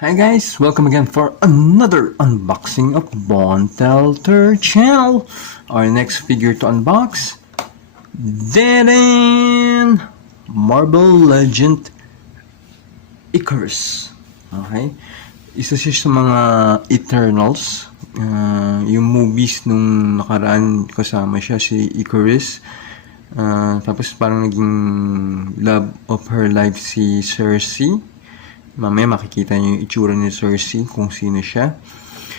Hi guys, welcome again for another unboxing of Bontelter channel. Our next figure to unbox, Dedan Marble Legend Icarus. Okay, isa siya sa mga Eternals. Yung movies nung nakaraan kasama siya si Icarus. Tapos parang naging love of her life si Cersei. Mamaya makikita niyo yung itsura ni Cersei kung sino siya.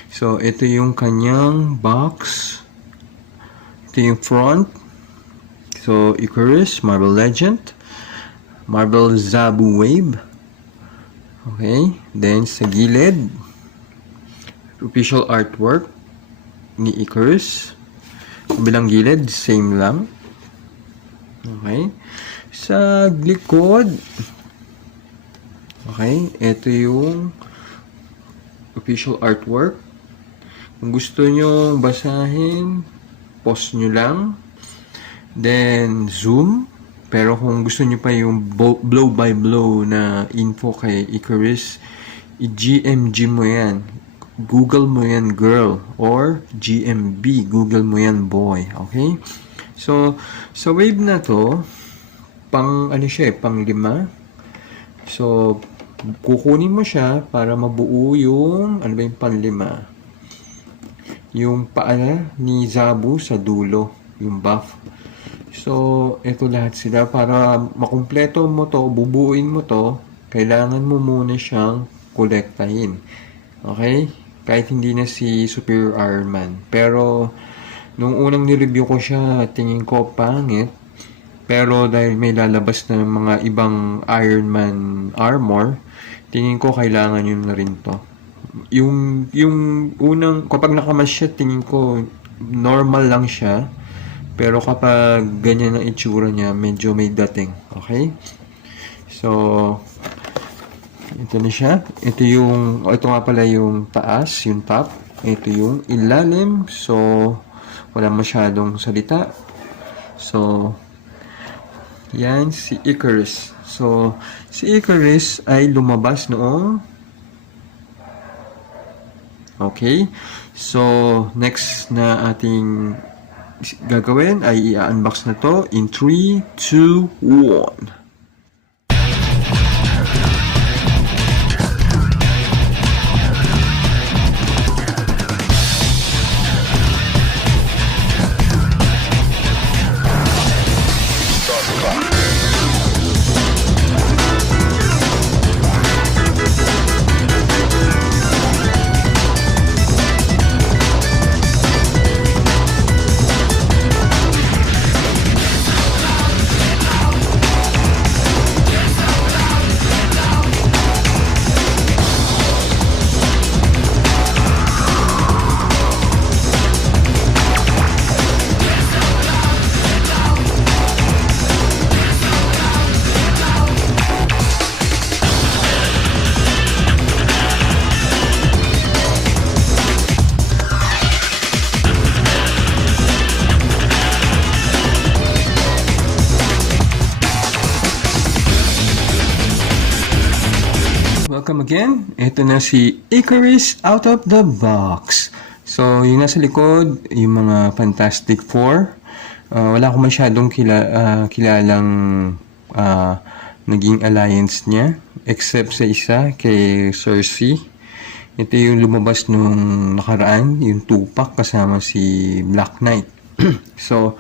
So, ito yung kanyang box. Ito yung front. So, Icarus, Marble Legend. Marble Zabu Wave. Okay. Then, sa gilid, official artwork ni Icarus. Kabilang gilid, same lang. Okay. Sa likod, okay, ito yung official artwork. Kung gusto nyo basahin, pause nyo lang. Then, zoom. Pero kung gusto nyo pa yung blow by blow na info kay Icarus, i-GMG mo yan. Google mo yan, girl. Or GMB, Google mo yan, boy. Okay? So, sa wave na to, pang 5. So, kukunin mo siya para mabuo yung, panlima? Yung paa ni Zabu sa dulo, yung buff. So, ito lahat sila. Para makumpleto mo to, bubuuin mo to, kailangan mo muna siyang kolektahin. Okay? Kahit hindi na si Superior Iron Man. Pero, nung unang nireview ko siya, tingin ko pangit. Pero dahil may lalabas na mga ibang Iron Man armor, tingin ko kailangan yun na rin to. Yung unang, kapag nakamas siya, tingin ko normal lang siya. Pero kapag ganyan ang itsura niya, medyo may dating. Okay? So, ito na siya. Ito nga pala yung taas, yung top. Ito yung ilalim. So, wala masyadong salita. So, yan si Icarus. So, si Icarus ay lumabas noong... Okay. So, next na ating gagawin ay i-unbox na to in 3, 2, 1. Welcome again. Ito na si Icarus out of the box. So, yung nasa likod, yung mga Fantastic Four. Wala akong masyadong kilalang naging alliance niya. Except sa isa, kay Cersei. Ito yung lumabas nung nakaraan, yung Tupac kasama si Black Knight. So,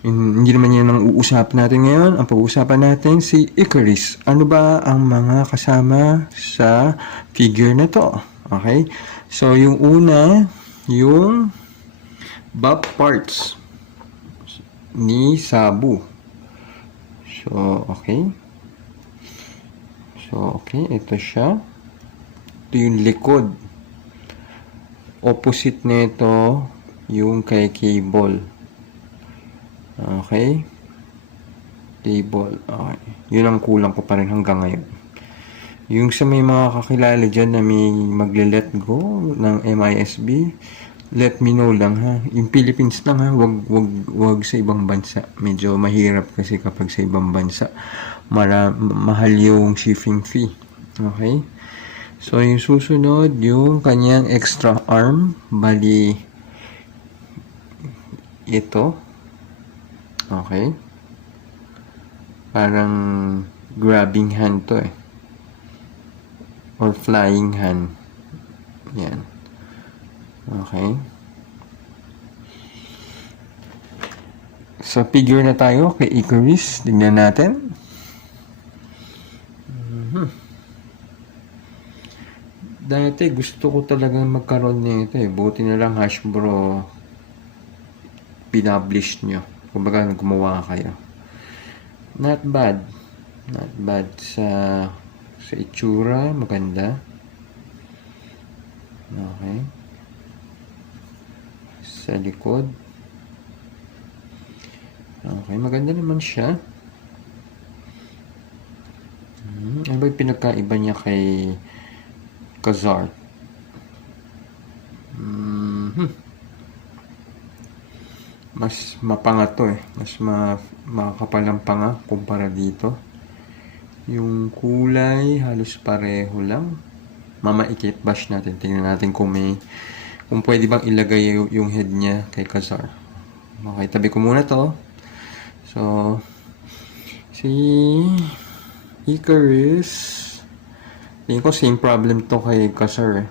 hindi naman yan ang uusapan natin ngayon. Ang pag-uusapan natin si Icarus. Ano ba ang mga kasama sa figure na to? Okay? So, yung una, yung buff parts ni Zabu. So, okay. So, okay. Ito siya. Ito yung likod. Opposite nito yung kay Cable. Okay. Table. Okay. Yun ang kulang ko pa rin hanggang ngayon. Yung sa may mga kakilala dyan na may magle-let go ng MISB, let me know lang ha. Yung Philippines lang ha. Wag sa ibang bansa. Medyo mahirap kasi kapag sa ibang bansa. Mahal yung shipping fee. Okay. So, yung susunod, yung kanyang extra arm. Bali, ito. Okay. Parang grabbing hand to eh. Or flying hand. Yan. Okay. Sa figure na tayo kay Icarus. Tingnan natin. Dati gusto ko talagang magkaroon nito eh. Buti na lang Hasbro pinablish nyo. Kumbaga gumawa kayo. Not bad. Not bad sa itsura. Maganda. Okay. Sa likod. Okay. Maganda naman siya. Ano ba yung pinagkaiba niya kay Kazar? Mas mapanga to eh. Mas makakapal ang panga kumpara dito. Yung kulay halos pareho lang. Mamaikit bash natin. Tingnan natin kung pwede bang ilagay yung head niya kay Kazar. Okay, tabi ko muna to. So, si Icarus, tingin ko same problem to kay Kazar.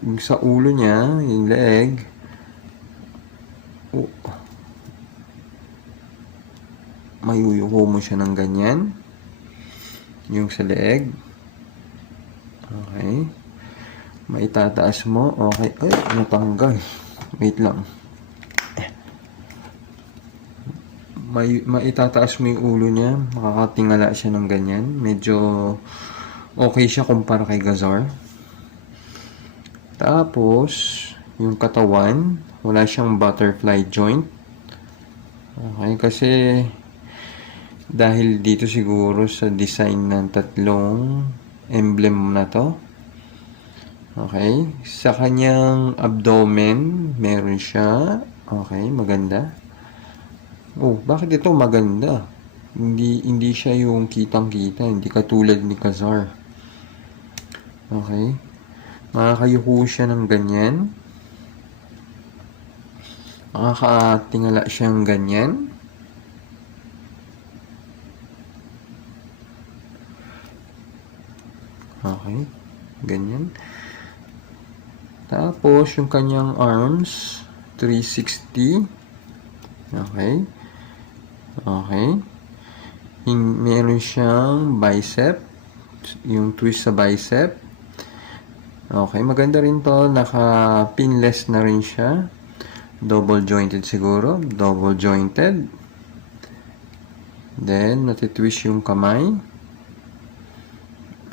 Yung sa ulo niya, yung leg, mayuyuko mo siya ng ganyan. Yung sa leg. Okay. Maitataas mo. Okay. Ay, natanggal. Wait lang. Maitataas mo yung ulo niya. Makakatingala siya ng ganyan. Medyo okay siya kumpara kay Kazar. Tapos, yung katawan, wala siyang butterfly joint. Okay, kasi dahil dito siguro sa design ng tatlong emblem na to. Okay, sa kanyang abdomen, meron siya. Okay, maganda. Oh, bakit ito maganda? Hindi siya yung kitang-kita, hindi katulad ni Kazar. Okay. Makakayuko siya ng ganyan. Makakatingala siyang ganyan. Okay. Ganyan. Tapos, yung kanyang arms, 360. Okay. Okay. Meron siyang bicep. Yung twist sa bicep. Okay. Maganda rin to. Naka-pinless na rin siya. Double jointed siguro. Double jointed. Then, natitwist yung kamay.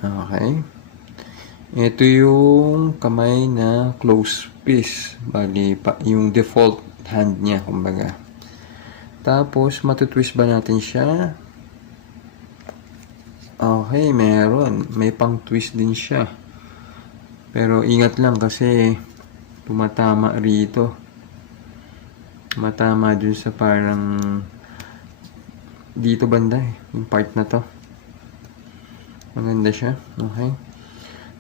Okay. Ito yung kamay na close fist. Bali, yung default hand niya, kumbaga. Tapos, matutwist ba natin siya? Okay, meron. May pang twist din siya. Pero, ingat lang kasi tumatama rito. Tumatama dun sa parang dito banda eh. Yung part na to. Maganda siya. Okay.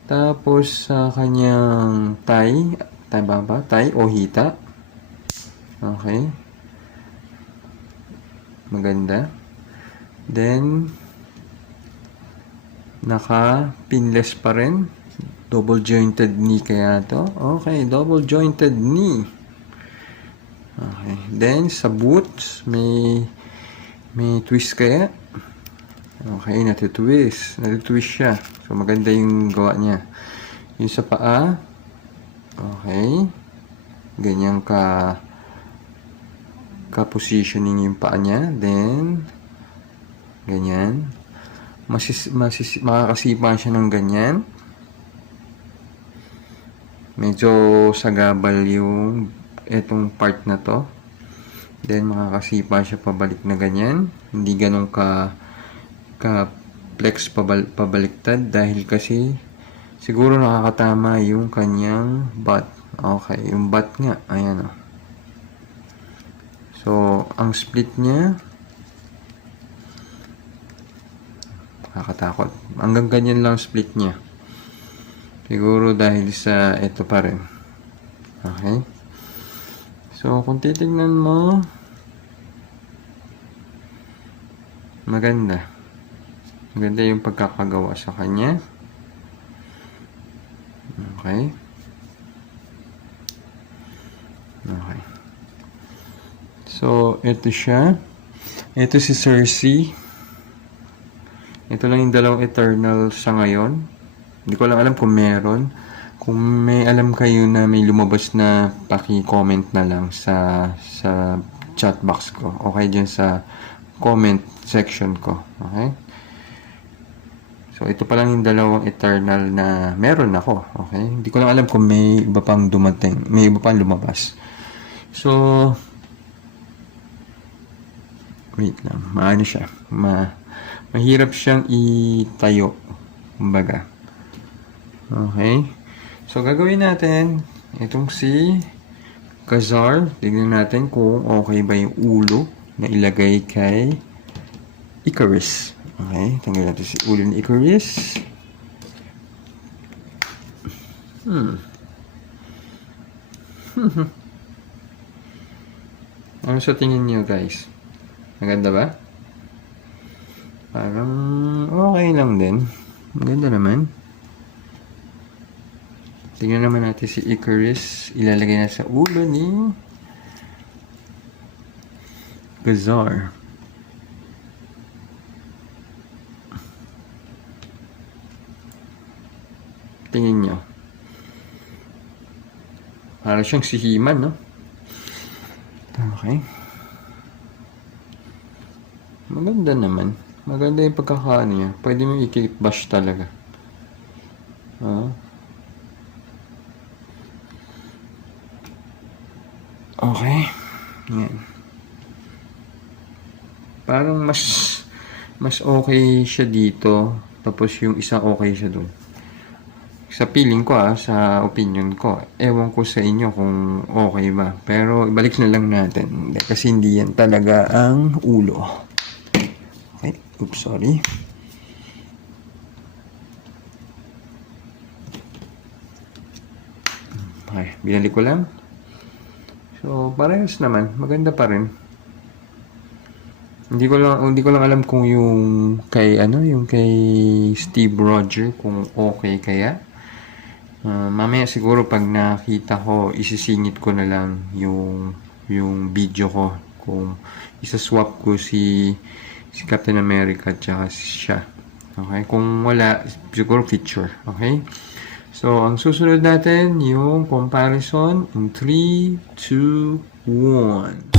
Tapos, sa kanyang tie. Tie ba? Tie o hita. Okay. Maganda. Then, naka-pinless pa rin. Double jointed knee kaya to. Okay, double jointed knee. Okay. Then, sa boots, may twist kaya. Okay, natitwist. Natitwist siya. So, maganda yung gawa niya. Yung sa paa. Okay. Ganyan ka-positioning yung paa niya. Then, ganyan. Makakasipa siya ng ganyan. Medyo sagabal yung etong part na to. Then, makakasipa siya pabalik na ganyan. Hindi ganun ka-flex pabaliktad dahil kasi siguro nakakatama yung kanyang butt. Okay, yung butt nga. Ayan o. So, ang split niya nakakatakot. Hanggang ganyan lang split niya. Siguro dahil sa ito pa rin. Okay? So, kung titignan mo, maganda. Maganda yung pagkakagawa sa kanya. Okay. Okay. So, ito siya. Ito si Cersei. Ito lang yung dalawang Eternal sa ngayon. Hindi ko lang alam kung meron. Kung may alam kayo na may lumabas na, paki-comment na lang sa chat box ko. Okay, dyan sa comment section ko. Okay? So, ito pa lang yung dalawang Eternal na meron ako. Okay? Hindi ko lang alam kung may iba pang dumating. May iba pang lumabas. So, wait lang. Maano siya? Mahirap siyang itayo. Kumbaga. Okay? So, gagawin natin itong si Khazar. Tignan natin kung okay ba yung ulo na ilagay kay Ikaris. Okay? Tanggalin natin si ulo ni Ikaris. Ano sa tingin niyo, guys? Maganda ba? Parang okay lang din. Maganda naman. Tingnan naman natin si Ikaris. Ilalagay na sa ulo ni Khazar. Tingin nyo. Parang siyang si He-Man, no? Okay. Maganda naman. Maganda yung pagkakaano niya. Pwede mo i-bash talaga. Okay. Yan. Parang mas okay siya dito. Tapos yung isa okay siya doon. Sa feeling ko sa opinion ko. Ewan ko sa inyo kung okay ba. Pero ibalik na lang natin. Kasi hindi yan talaga ang ulo. Okay. Oops, sorry. Okay. Binalik ko lang. So, parehas naman. Maganda pa rin. Hindi ko lang alam kung yung kay Steve Rogers kung okay kaya. Mamaya siguro pag nakita ko, isisingit ko na lang yung video ko kung isa-swap ko si Captain America at saka siya. Okay? Kung wala, siguro feature. Okay? So, ang susunod natin yung comparison in 3, 2, 1.